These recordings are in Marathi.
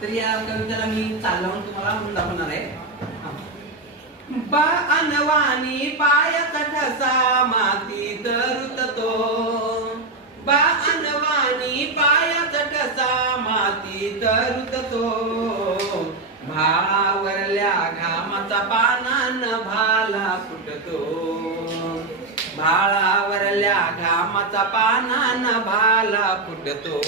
तर या कवितेला मी चाल लावून तुम्हाला म्हणून दाखवणार आहे. बा अनवानी पायाचा ठसा मातीत रुततो, बा अनवानी पायाचा ठसा मातीत रुततो, भाळावरल्या घामाचा पानान भाला फुटतो, भाळावरल्या घामाचा पानान भाला फुटतो,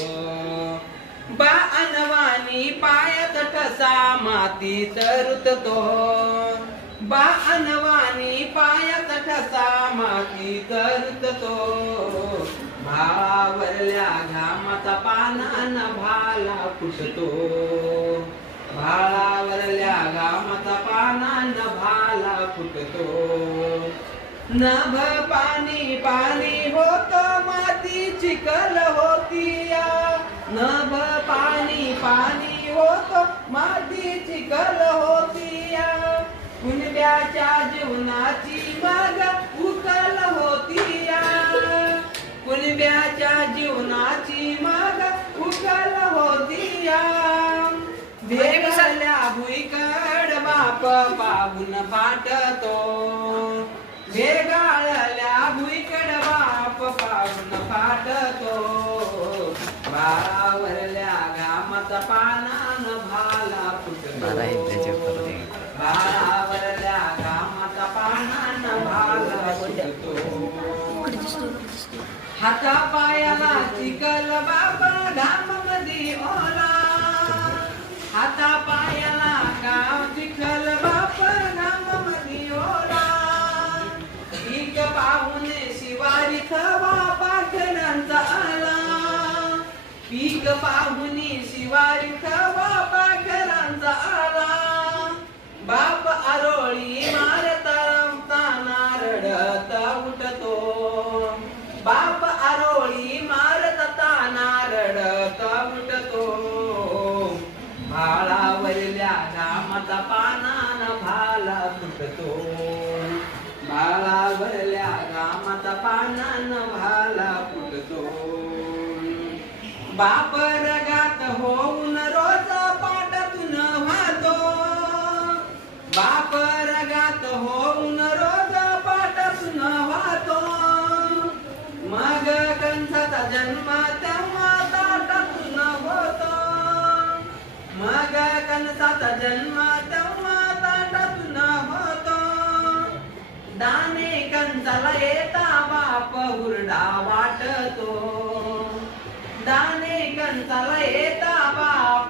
बा अनवानी पायात ठसा मातीत रुततो, बा अनवानी पायात ठसा मातीत रुततो, भाळावरल्या घामाचा पानान भाला फुटतो, भाळावरल्या घामाचा पानान भाला फुटतो, नभ पाणी पाणी होत माती चिखल होतीया, नभ पाणी पाणी होत माती चिखल होतीया, कुणब्याच्या जीवनाची मग उकल होतीया, कुणब्याच्या जीवनाची मग उकल होतीया, भेगल्या भुईकड बाप पाहून फाटतो, भेगाळल्या भुईकड बाप पाहून फाटतो, भाळावरल्या घामाचा पानान भाला फुटतो, भाळावरल्या घामाचा पानान भाला फुटतो, हाता पायाला चिखल बाप घामामध्ये ओला, हाता पायाला गाव चिखल बाप घामामध्ये ओला, पीक पाहून शिवारीत बापा घरांचा आला, पीक पाहून शिवारीत बापा घरांचा आला, बाप आरोळी मारता रडत उठतो, बाप आरोळी मारता रडत उठतो, भाळावरल्या घामाचा पानान भाला फुटतो, भाळावरल्या घामाचा पानान भाला फुटतो, बाप रगात होऊन रोज पाटातून वाहतो, बाप रगात होऊन रोज पाटातून वाहतो, मग कंसाचा जन्म तेव्हा ताटातून होतो, मग कंसाचा जन्म तेव्हा ताटातून होतो, दाणे कंसाला येता बाप हुरडा वाटतो, दाणे कंसाला येता